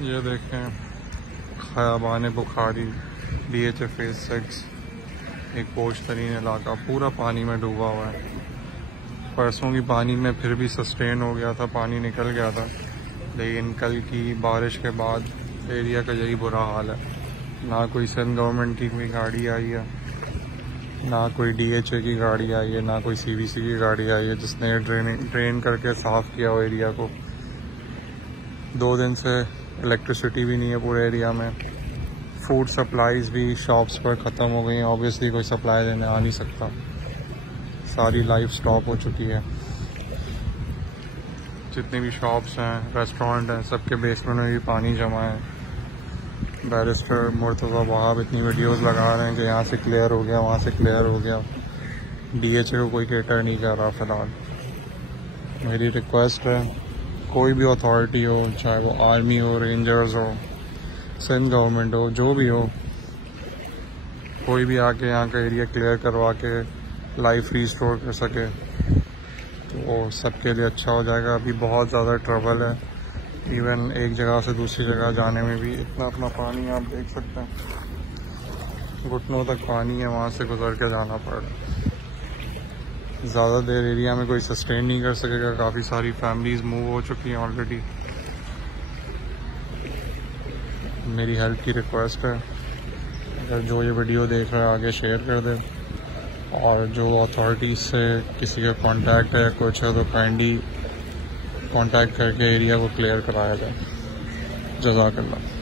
ये देखें Khayaban Bukhari DHA phase 6, एक पोश तरीन इलाका पूरा पानी में डूबा हुआ है। परसों की पानी में फिर भी सस्टेन हो गया था, पानी निकल गया था, लेकिन कल की बारिश के बाद एरिया का यही बुरा हाल है। ना कोई सिंध गवर्नमेंट की कोई गाड़ी आई है, ना कोई DHA की गाड़ी आई है, ना कोई CVC की गाड़ी आई है जिसने ड्रेन करके साफ़ किया हो एरिया को। 2 दिन से इलेक्ट्रिसिटी भी नहीं है पूरे एरिया में। फूड सप्लाईज भी शॉप्स पर ख़त्म हो गई हैं। ऑब्वियसली कोई सप्लाई देने आ नहीं सकता, सारी लाइफ स्टॉप हो चुकी है। जितनी भी शॉप्स हैं, रेस्टोरेंट हैं, सबके बेसमेंट में भी पानी जमा है। बैरिस्टर मुर्तज़ा वहाब इतनी वीडियोस लगा रहे हैं कि यहाँ से क्लियर हो गया, वहाँ से क्लियर हो गया। DHA को कोई केटर नहीं कर रहा फ़िलहाल। मेरी रिक्वेस्ट है, कोई भी अथॉरिटी हो, चाहे वो आर्मी हो, रेंजर्स हो, सिंध गवर्नमेंट हो, जो भी हो, कोई भी आके यहाँ का एरिया क्लियर करवा के लाइफ रिस्टोर कर सके तो सबके लिए अच्छा हो जाएगा। अभी बहुत ज़्यादा ट्रबल है, इवन एक जगह से दूसरी जगह जाने में भी इतना पानी आप देख सकते हैं, घुटनों तक पानी है, वहाँ से गुजर के जाना पड़ रहा है। ज़्यादा देर एरिया में कोई सस्टेन नहीं कर सकेगा, काफ़ी सारी फैमिलीज़ मूव हो चुकी हैं ऑलरेडी। मेरी हेल्प की रिक्वेस्ट है, अगर जो ये वीडियो देख रहा है आगे शेयर कर दे, और जो अथॉरिटीज़ से किसी का कांटेक्ट है कुछ है तो काइंडली कांटेक्ट करके एरिया को क्लियर कराया जाए। जज़ाकल्लाह।